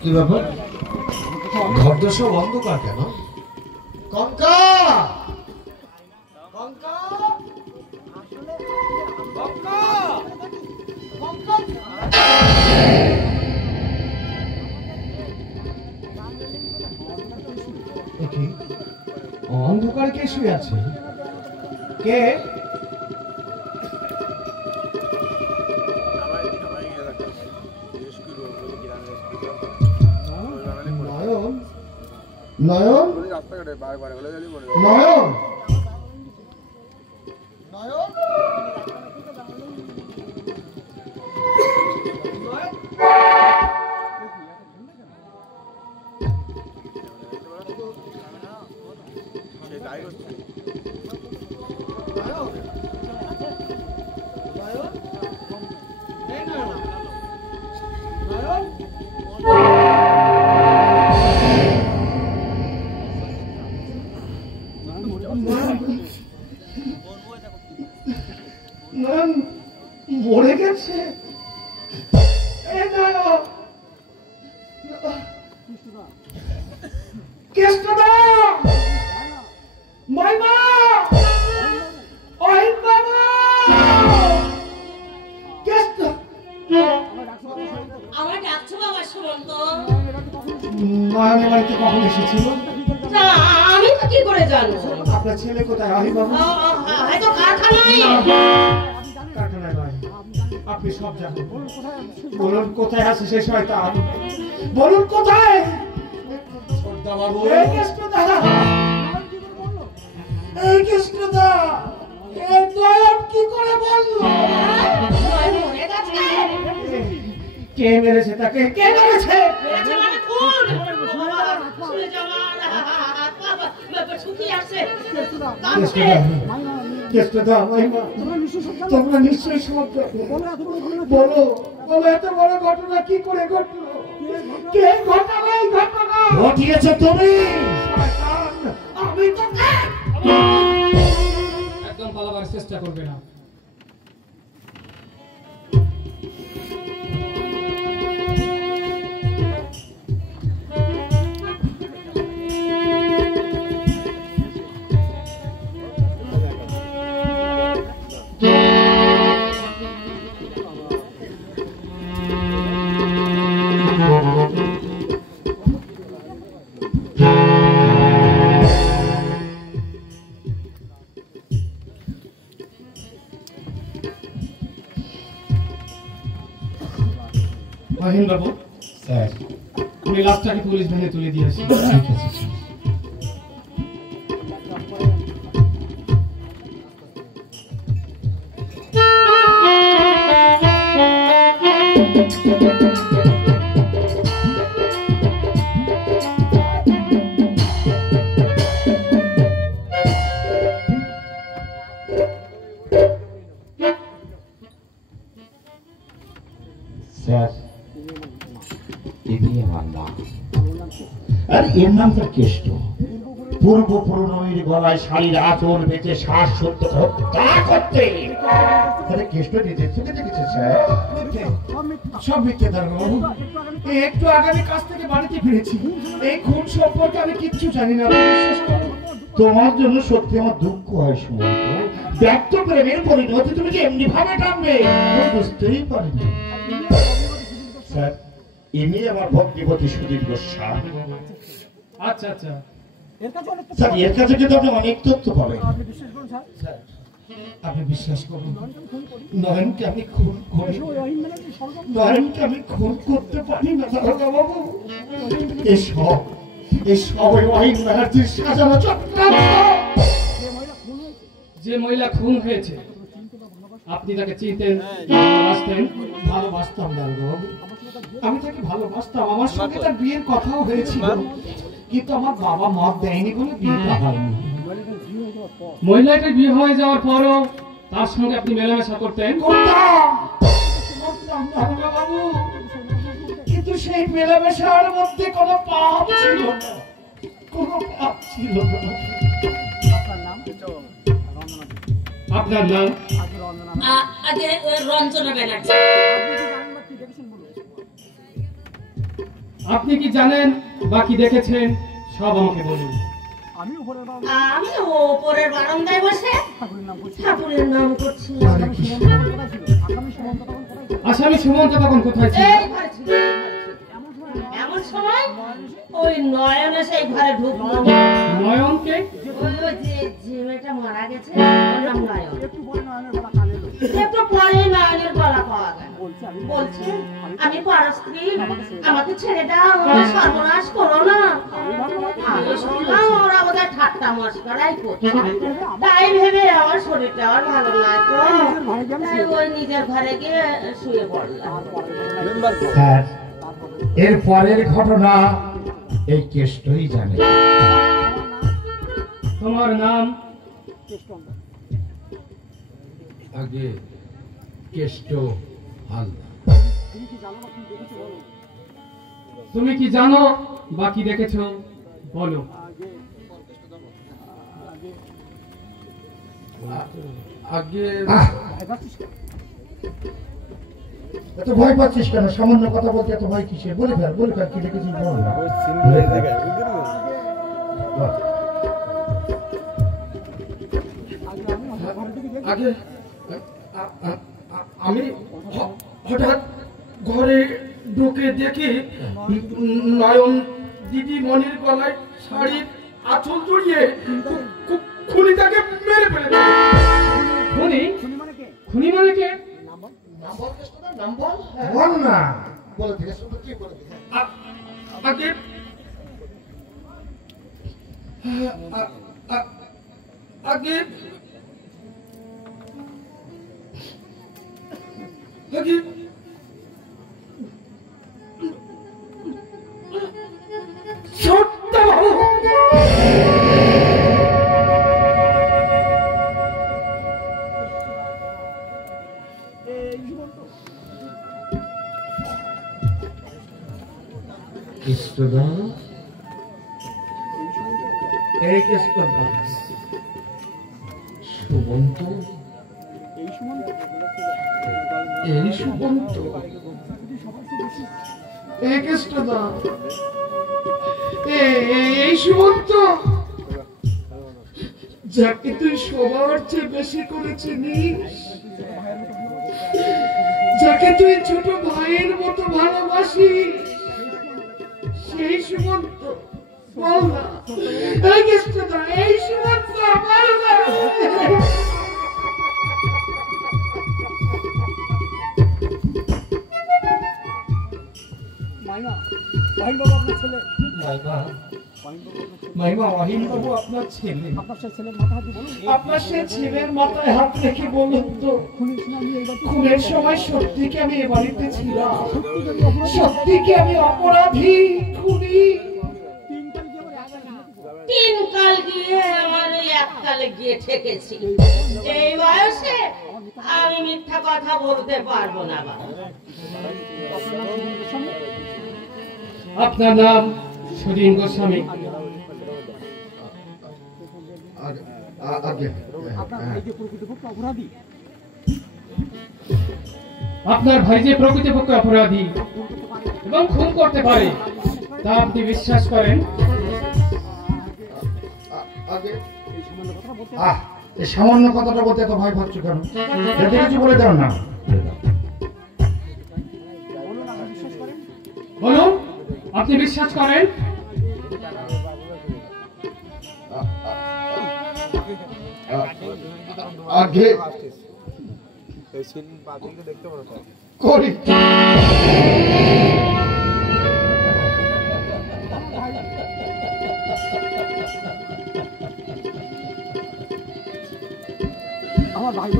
কি ব্যাপার? ঘরটা সব অন্ধকার কেন? কঙ্কা, কঙ্কা, কঙ্কা, কঙ্কা। অন্ধকারে কে শুয়ে আছে? কে? নয়ন, নয়ন, নয়ন, নয়ন। মরে গেছে। নয়নের বাড়িতে কখন এসেছিল? আমি তো কি করে জানবো? আপনার ছেলে কোথায়? আহির বাবু হয়তো কারখানায়। কারখানায় নয়, আপনি সব জানেন। বলুন কোথায় আছে সে শয়তান? বলুন কোথায়? এই কৃষ্ণদা, এই কৃষ্ণদা, এই নয়ন কি করে বললো? কে মেরেছে তাকে? কে মেরেছে? তোমরা নিশ্চয়ই সব বলো, বলো এত বড় ঘটনা কি করে ঘটলো? কে ঘটালো এই ঘটনা? ঘটিয়েছো তুমি। আমি তো একদম পালাবার চেষ্টা করবে না। মহিন বাবু, স্যার, উনি লাশটাকে পুলিশ ভ্যানে তুলে দিয়ে আসি। এর নাম তো কেষ্ট। পূর্ব প্রণয়ের গলায় শাড়ির আঁচল বেঁচে শ্বাস সত্য হত্যা করতে কেষ্ট দেখেছে স্যার। সব মিথ্যে দাঁড়াবো। একটু আগে আমি কাছ থেকে বাড়িতে ফিরেছি। এই খুন সম্পর্কে আমি কিচ্ছু জানি না। তোমার জন্য সত্যি আমার দুঃখ হয় সুমন্ত। ব্যক্ত প্রেমের পরিণতি তুমি যে এমনি ভাবে টানবে বুঝতেই পারিনি। স্যার, ইনি আমার ভক্তিপতি সুদীপ গোস্বামী। আচ্ছা আচ্ছা, স্যার এর কাছে কিন্তু আপনি অনেক তথ্য পাবেন। আপনি বিশ্বাস করুন, নয়নকে আমি খুন করি। নয়নকে আমি খুন করতে পারি না দারোগা বাবু। এসব ওই ওয়াহিদ ব্যানার্জির সাজানো চক্রান্ত। যে মহিলা খুন হয়েছে আপনি তাকে চিনতেন, ভালোবাসতেন? ভালোবাসতাম দারোগা বাবু, আমি তাকে ভালোবাসতাম। আমার সঙ্গে তার বিয়ের কথাও হয়েছিল, কিন্তু আমার বাবা মত দেয়নি বলে বিয়েটা হয়নি। মহিলাটার বিয়ে হয়ে যাওয়ার পরও তার সঙ্গে আপনি মেলামেশা করতেন? করতাম দারোগা বাবু, কিন্তু সেই মেলামেশার মধ্যে কোনো পাপ ছিল না, কোনো পাপ ছিল না। আপনার নাম? রঞ্জনা ব্যানার্জি। আপনি কি জানেন বা কি দেখেছেন সব আমাকে বলুন। আমি ওপরের বারান্দায় বসে ঠাকুরের নাম করছি। আসামি সুমন্ত তখন কোথায় ছিল? এই ঘরে ছিল, এই ঘরে ছিল। এমন সময় ওই নয়ন এসে এই ঘরে ঢুকলো। নয়নকে? ওই যে মেয়েটা মারা গেছে, ওর নাম নয়ন। একটু পরে নয়নের গলা পাওয়া গেল। বলছে, আমি পরস্ত্রী, আমাকে ছেড়ে দাও, আমাকে সর্বনাশ করো না। আমি শুনলাম ওরা বোধহয় ঠাট্টা মস্করাই করছে। তাই ভেবে আমার শরীরটা আর ভালো নয় তো, তাই ওই নিজের ঘরে গিয়ে শুয়ে পড়লাম। স্যার, এর পরের ঘটনা এই কেষ্টই জানে। তোমার নাম? আগে কেষ্ট হালদার। তুমি কি জানো বা কি দেখেছো বলো। আগে এত ভয় পাচ্ছিস কেন? সামান্য কথা বলতে এত ভয় কিসে? বলে ফেল কি দেখেছিস বল না। আগে আমি হঠাৎ ঘরে ঢুকে দেখি নয়ন দিদি মনির গলায় শাড়ির আঁচল জড়িয়ে খুনিটাকে মেরে ফেলে। খুনি? খুনি মানে কে? বল না। আগে আগে আগে ছোট্ট বাবু কেষ্টদা, এই কেষ্টদা, সুমন্ত, এই সুমন্ত, এই কেষ্টদা, এই সুমন্ত, যাকে তুই সবার চেয়ে বেশি করে চিনিস, যাকে তুই ছোট ভাইয়ের মতো ভালোবাসিস, সেই সুমন্ত। বল না, এই কেষ্টদা, এই সুমন্ত, বল না। মাইমা, অহিন বাবু আপনার ছেলে। আপনার সেই ছেলের মাথায় হাত রেখে বলুন তো, খুনের সময় সত্যি কি আমি এ বাড়িতে ছিলাম? সত্যি কি আমি অপরাধী, খুনি? তিন কাল গিয়ে আমার এক কালে গিয়ে ঠেকেছি। এই বয়সে আমি মিথ্যা কথা বলতে পারবো না বাবা। আপনার নাম সুদিন গোস্বামী। আপনার ভাই যে প্রকৃতপক্ষে অপরাধী এবং খুন করতে পারে তা আপনি বিশ্বাস করেন? এই সামান্য কথাটা বলতে এত ভয় পাচ্ছ কেন? যদি কিছু বলে দাও না। বলুন, আপনি বিশ্বাস করেন? আগে করি। আমার ভাই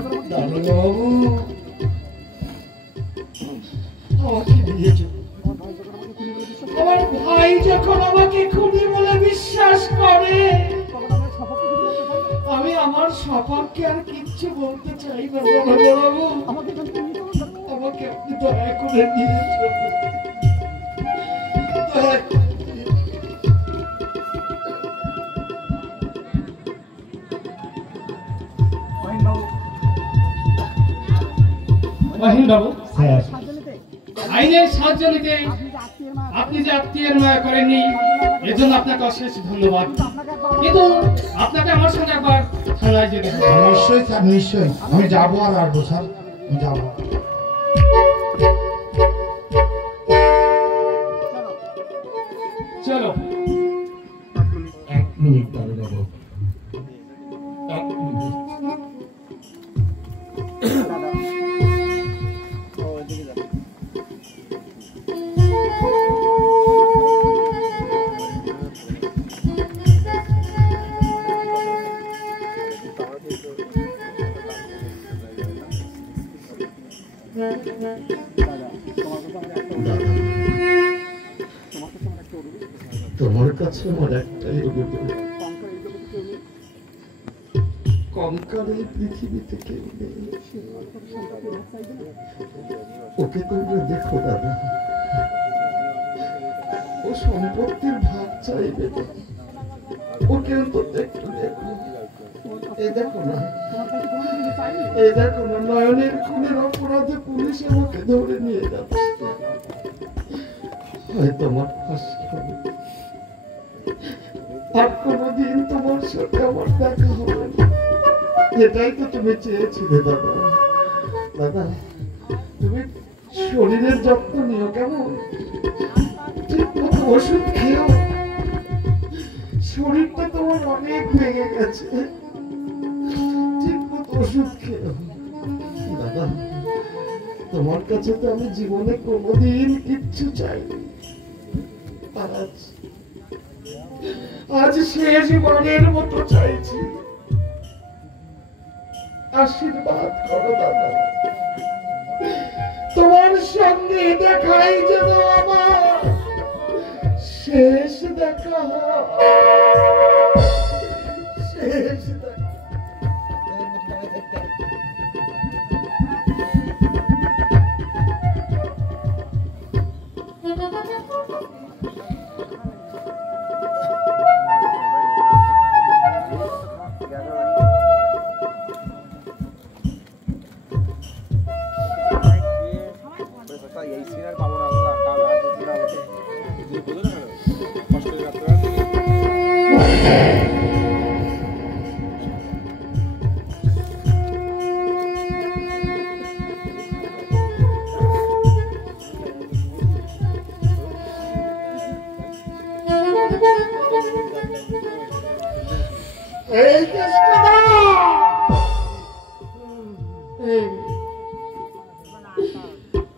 আমার ভাই যখন আমাকে খুনি বলে বিশ্বাস করে, আমি আমার সপক্ষে আর কিচ্ছু বলতে চাই না। বাবু, আমাকে আপনি দয়া করে নিয়ে চলুন। মহিন বাবু, আইনের সাহায্য নিতে আপনি যে আত্মীয়ের মায়া করেননি এজন্য আপনাকে অশেষ ধন্যবাদ, কিন্তু আপনাকে আমার সঙ্গে একবার থানায় যেতে হবে। নিশ্চয়ই স্যার, নিশ্চয়ই আমি যাবো আর আসবো স্যার, আমি যাবো। চলো। 1 মিনিট দাঁড়িয়ে যাবো। 1 মিনিট। তোমার কাছে আমার একটাই অভিযোগ, কঙ্কার এই পৃথিবীতে কেউ নেই। ওকে তোমরা দেখো দাদা, ও সম্পত্তির ভাগ চাইবে না, ওকে অন্তত একটু দেখো। এই দেখো না, এই দেখো না, নয়নের খুনের অপরাধে পুলিশ আমাকে ধরে নিয়ে যাচ্ছে। হয়তো আমার ফাঁসি হবে, আর কোনোদিন তোমার সাথে আমার দেখা হবে না। এটাই তো তুমি চেয়েছিলে দাদা। দাদা, তুমি শরীরের যত্ন নিও, কেমন? ঠিক মতো ওষুধ খেও, শরীরটা তোমার অনেক ভেঙে গেছে, ঠিক মতো ওষুধ খেও। দাদা, তোমার কাছে তো আমি জীবনে কোনোদিন কিচ্ছু চাইনি, আজ শেষ জীবনের মতো চাইছি। আশীর্বাদ করো দাদা, তোমার সঙ্গে দেখাই যেন আমার শেষ দেখা, শেষ দেখা।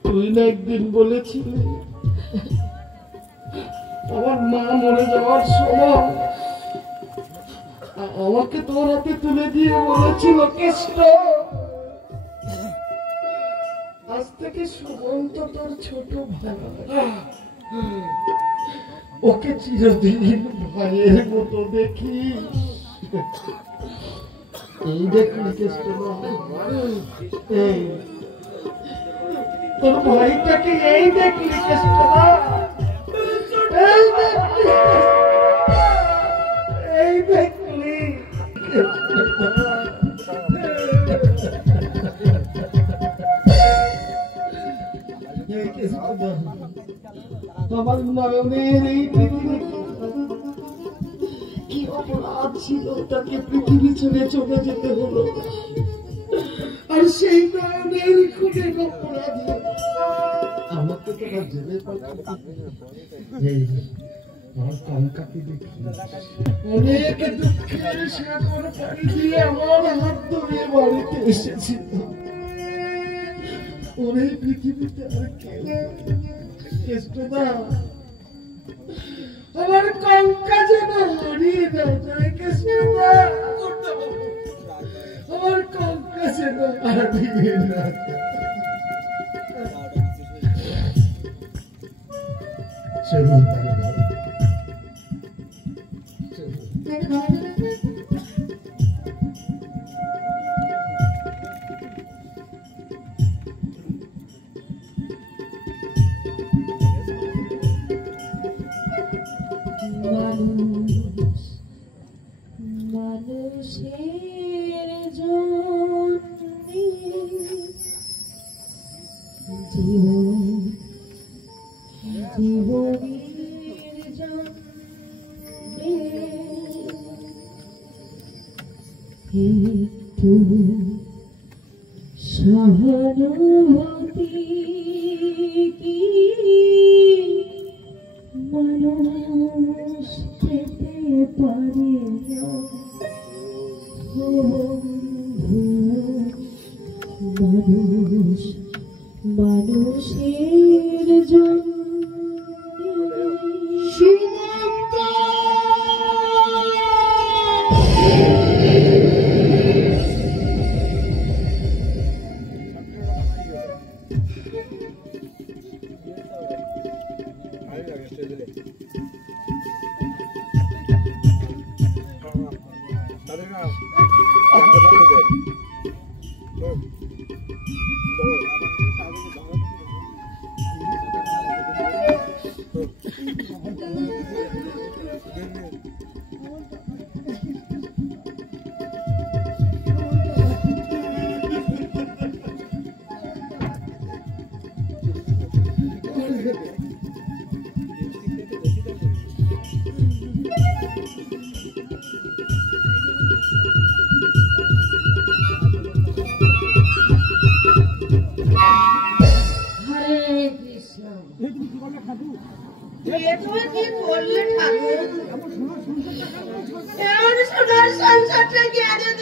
তুই না একদিন বলেছিলি আমার মা মরে যাওয়ার সময় আমাকে তোর হাতে তুলে দিয়ে বলেছিল, কেষ্ট আজ থেকে সুমন্ত তোর ছোট ভাই, ওকে চিরদিন ভাইয়ের মতো দেখিস। এই দেখলি কেষ্ট, এই তোর ভাইটাকে এই দেখলি কেষ্ট, এই দেখলি আমার নয়নের এই পৃথিবী কি অপরাধ ছিল, তাকে পৃথিবী ছেড়ে চলে যেতে হলো, আর সেই নয়নের খুনের অপরাধে আমাকে তোরা জেলে পাঠিয়ে আমার কঙ্কাকে দেখি অনেক দুঃখের সাগর পাড়ি দিয়ে আমার হাত ধরে বাড়িতে এসেছিল। ওরে পৃথিবীতে আর কেউ কেষ্টদা, আমার কঙ্কা যেন হারিয়ে না যায় কেষ্টদা, আমার কঙ্কা যেন হারিয়ে না যায়। চলুন মানুষের জন্যে জীবন জীবনী একটু সহানুভূতি কি মানুষ পেতে পারে না মানুষ মানুষের জন্য সুমন্ত সংসারটা জ্ঞানে